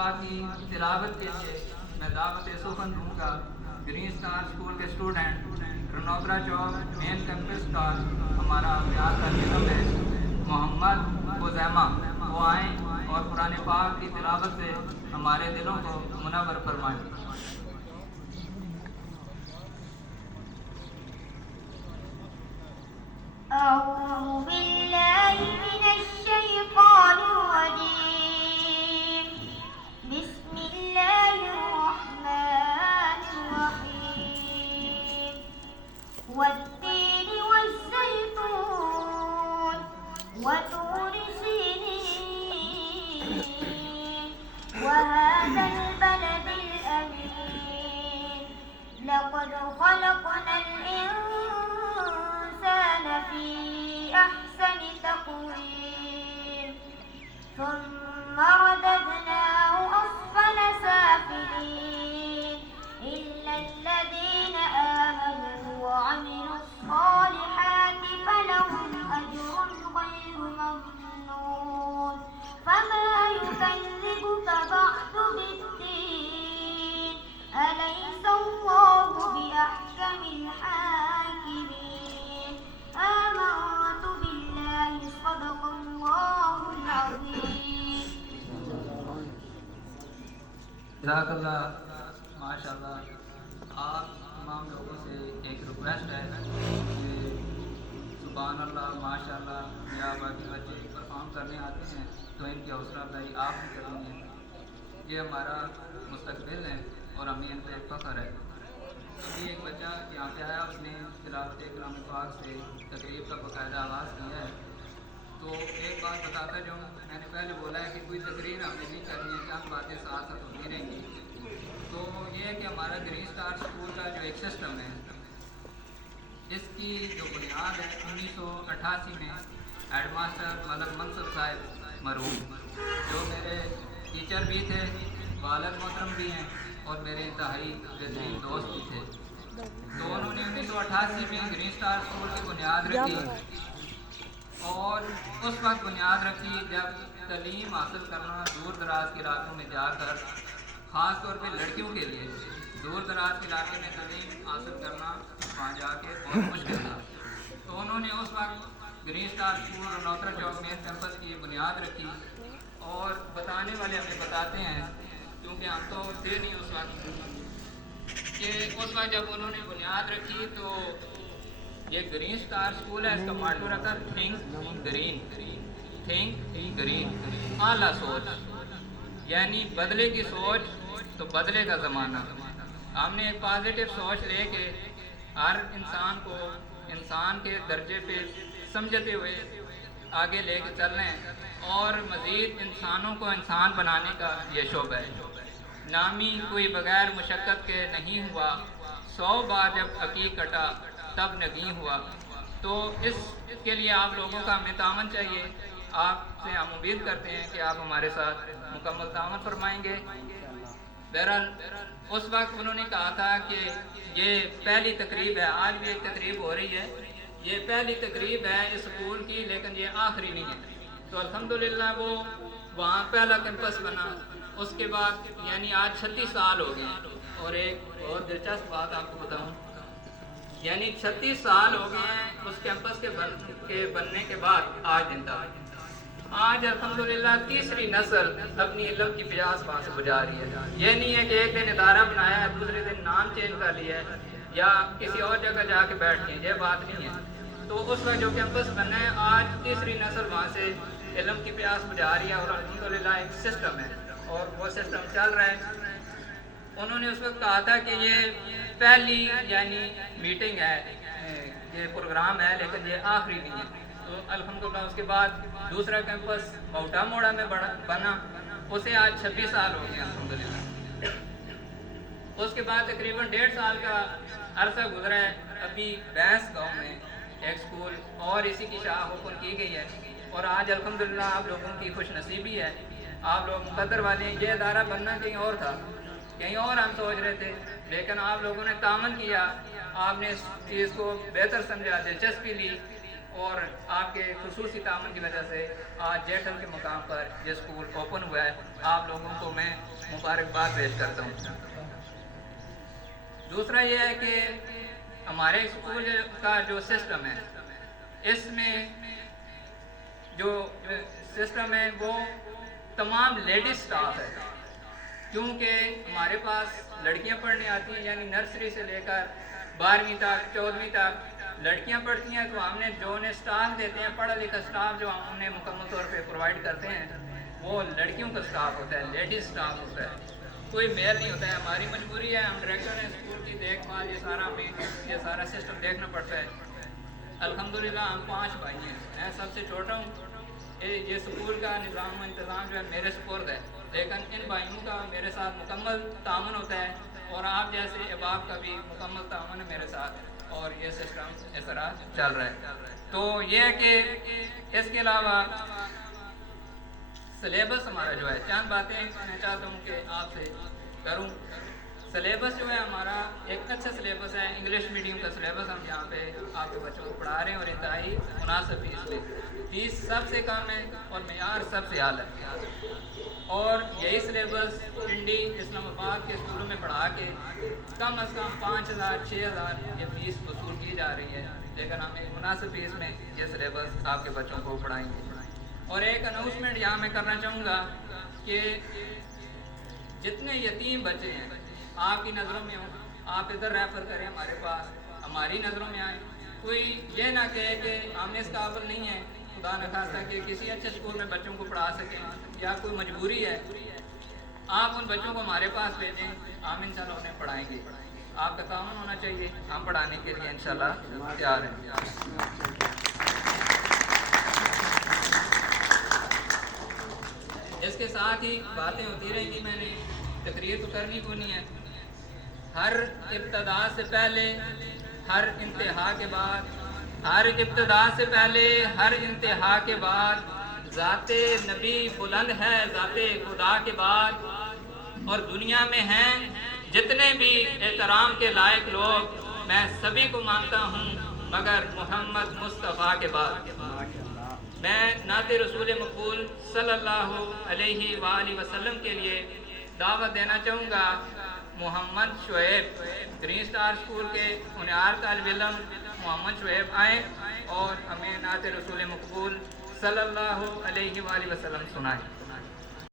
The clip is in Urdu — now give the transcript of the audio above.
پاک کی تلاوت کے لیے میں دعوت سخن دوں گا گرین اسٹار اسکول کے اسٹوڈنٹ رنوترا چوک مین کیمپس کا ہمارا پیار کا نظم ہے محمد خزیمہ، وہ آئیں اور قرآن پاک کی تلاوت سے ہمارے دلوں کو منور فرمائیں۔ أعوذ بالله من الشيطان الرجيم بسم الله الرحمن الرحيم والتين والزيتون وطور سينين وهذا البلد الأمين لقد خلقنا الإنسان في أحسن تقويم ثم رددناه أسفل سافلين إلا الذين آمنوا وعملوا الصالحات فلهم أجر غير ممنون فما يكذبك بعد بالدين أليس الله بأحكم الحاكمين آمنت بالله صدق الله العظيم۔ جزاک اللہ، ماشاء اللہ۔ آپ تمام لوگوں سے ایک ریکویسٹ ہے کہ سبحان اللہ، ماشاء اللہ، یا باقی بچے پرفارم کرنے آتے ہیں تو ان کی حوصلہ افزائی آپ بھی کریں گے۔ یہ ہمارا مستقبل ہے اور ہمیں ان پہ فخر ہے۔ ابھی ایک بچہ یہاں پہ آیا، اس نے تلاوت کلام پاک سے تقریب کا باقاعدہ آغاز کیا ہے۔ تو ایک بات بتاتا جو میں نے پہلے بولا ہے کہ کوئی تقریر ہمیں نہیں کرنی ہے، چند باتیں ساتھ ساتھ ہوتی رہیں گی۔ تو یہ ہے کہ ہمارا گرین اسٹار اسکول کا جو ایک سسٹم ہے، اس کی جو بنیاد ہے 1988 میں ہیڈ ماسٹر ملک منصب صاحب مرحوم، جو میرے ٹیچر بھی تھے، والد محترم بھی ہیں اور میرے انتہائی بہترین دوست بھی تھے۔ تو انہوں نے 1988 میں گرین اسٹار اسکول کی بنیاد رکھی، اور اس وقت بنیاد رکھی جب تعلیم حاصل کرنا دور دراز کے علاقوں میں جا کر، خاص طور پہ لڑکیوں کے لیے دور دراز کے علاقے میں تعلیم حاصل کرنا وہاں جا کے بہت مشکل تھا۔ تو انہوں نے اس وقت گرین اسٹار اسکول رنوترا چوک مین کیمپس کی بنیاد رکھی، اور بتانے والے ہمیں بتاتے ہیں کیونکہ ہم تو تھے نہیں اس وقت، کہ اس وقت جب انہوں نے بنیاد رکھی تو یہ گرین اسٹار اسکول ہے، اس کا ماٹو رکھا تھنک گرین، تھنک گرین، اعلیٰ سوچ، یعنی بدلے کی سوچ تو بدلے کا زمانہ۔ ہم نے ایک پازیٹیو سوچ لے کے ہر انسان کو انسان کے درجے پہ سمجھتے ہوئے آگے لے کے چل رہے ہیں، اور مزید انسانوں کو انسان بنانے کا یہ شعبہ ہے۔ نامی کوئی بغیر مشقت کے نہیں ہوا، 100 بار جب عقیق کٹا تب نگیں ہوا۔ تو اس کے لیے آپ لوگوں کا ہمیں تعاون چاہیے۔ آپ سے ہم امید کرتے ہیں کہ آپ ہمارے ساتھ مکمل تعاون فرمائیں گے۔ بہرحال اس وقت انہوں نے کہا تھا کہ یہ پہلی تقریب ہے، آج بھی ایک تقریب ہو رہی ہے، یہ پہلی تقریب ہے اس اسکول کی، لیکن یہ آخری نہیں ہے۔ تو الحمدللہ وہ وہاں پہلا کیمپس بنا، اس کے بعد یعنی آج 36 سال ہو گئے ہیں۔ اور ایک بہت دلچسپ بات آپ کو بتاؤں، یعنی 36 سال ہو گئے ہیں اس کیمپس کے بننے کے بعد آج دن تک۔ آج الحمدللہ تیسری نسل اپنی علم کی پیاس وہاں سے بجھا رہی ہے۔ یہ نہیں ہے کہ ایک دن ادارہ بنایا ہے، دوسرے دن نام چینج کر لیا ہے یا کسی اور جگہ جا کے بیٹھ گئے، یہ بات نہیں ہے۔ تو اس وقت جو کیمپس بنا ہے، آج تیسری نسل وہاں سے علم کی پیاس بجھا رہی ہے، اور الحمدللہ ایک سسٹم ہے اور وہ سسٹم چل رہا ہے۔ انہوں نے اس وقت کہا تھا کہ یہ پہلی یعنی میٹنگ ہے، یہ پروگرام ہے، لیکن یہ آخری نہیں ہے۔ تو الحمدللہ اس کے بعد دوسرا کیمپس باؤٹا موڑا میں بنا، اسے آج 26 سال ہو گئے الحمدللہ۔ اس کے بعد تقریباً 1.5 سال کا عرصہ گزرا ہے، ابھی بینس گاؤں میں ایک سکول اور اسی کی شاخ اوپن کی گئی ہے، اور آج الحمدللہ آپ لوگوں کی خوش نصیبی ہے، آپ لوگ مقدر والے ہیں۔ یہ ادارہ بننا کہیں اور تھا، کہیں اور ہم سوچ رہے تھے، لیکن آپ لوگوں نے تعاون کیا، آپ نے اس چیز کو بہتر سمجھا، دلچسپی لی، اور آپ کے خصوصی تعاون کی وجہ سے آج جیٹل کے مقام پر یہ اسکول اوپن ہوا ہے. آپ لوگوں کو میں مبارکباد پیش کرتا ہوں. دوسرا یہ ہے کہ ہمارے اسکول کا جو سسٹم ہے اس میں جو سسٹم ہے وہ تمام لیڈیز سٹاف ہے، کیونکہ ہمارے پاس لڑکیاں پڑھنے آتی ہیں، یعنی نرسری سے لے کر 12ویں تک 14ویں تک لڑکیاں پڑھتی ہیں. تو ہم نے جو انہیں سٹاف دیتے ہیں، پڑھا لکھا سٹاف جو ہم انہیں مکمل طور پہ پرووائڈ کرتے ہیں وہ لڑکیوں کا سٹاف ہوتا ہے، لیڈیز سٹاف ہوتا ہے، کوئی میل نہیں ہوتا ہے. ہماری مجبوری ہے، ہم ڈائریکٹر ہیں اسکول کی دیکھ بھال یہ سارا سسٹم دیکھنا پڑتا ہے. الحمدللہ ہم 5 بھائی ہیں، میں سب سے چھوٹا ہوں. یہ اسکول کا نظام و انتظام جو ہے میرے سپرد ہے، لیکن ان بھائیوں کا میرے ساتھ مکمل تعاون ہوتا ہے اور آپ جیسے احباب کا بھی مکمل تعاون ہے میرے ساتھ، اور یہ سسٹم اس طرح چل رہا ہے. تو یہ ہے کہ اس کے علاوہ سلیبس ہمارا جو ہے، چند باتیں میں چاہتا ہوں کہ آپ سے کروں. سلیبس جو ہے ہمارا ایک اچھا سلیبس ہے، انگلش میڈیم کا سلیبس ہم یہاں پہ آپ کے بچوں کو پڑھا رہے ہیں، اور انتہائی مناسب فیس میں. فیس سب سے کم ہے اور معیار سب سے اعلیٰ ہے. اور یہی سلیبس پنڈی اسلام آباد کے اسکولوں میں پڑھا کے کم از کم 5,000 6,000 یہ فیس وصول کی جا رہی ہے، لیکن ہم ایک مناسب فیس میں یہ سلیبس آپ کے بچوں کو پڑھائیں گے. اور ایک اناؤنسمنٹ یہاں میں کرنا چاہوں گا کہ جتنے یتیم بچے ہیں آپ کی نظروں میں ہوں، آپ ادھر ریفر کریں ہمارے پاس، ہماری نظروں میں آئیں. کوئی یہ نہ کہے کہ ہم اس قابل نہیں ہیں خدا نخواستہ کہ کسی اچھے اسکول میں بچوں کو پڑھا سکیں، یا کوئی مجبوری ہے. آپ ان بچوں کو ہمارے پاس بھیجیں، ہم انشاءاللہ انہیں پڑھائیں گے. آپ کا تعاون ہونا چاہیے، ہم پڑھانے کے لیے انشاءاللہ تیار ہیں. اس کے ساتھ ہی باتیں ہوتی رہیں گی، میں نے تقریر تو کرنی کو نہیں ہے. ہر ابتدا سے پہلے ہر انتہا کے بعد، ہر ابتدا سے پہلے ہر انتہا کے بعد ذات نبی بلند ہے ذات خدا کے بعد. اور دنیا میں ہیں جتنے بھی احترام کے لائق لوگ، میں سبھی کو مانتا ہوں مگر محمد مصطفیٰ کے بعد. میں نعت رسول مقبول صلی اللہ علیہ وآلہ وسلم کے لیے دعوت دینا چاہوں گا. محمد شعیب گرین سٹار اسکول کے انیار طالب علم محمد شعیب آئیں اور ہمیں نعت رسول مقبول صلی اللہ علیہ وآلہ وسلم سنائیں.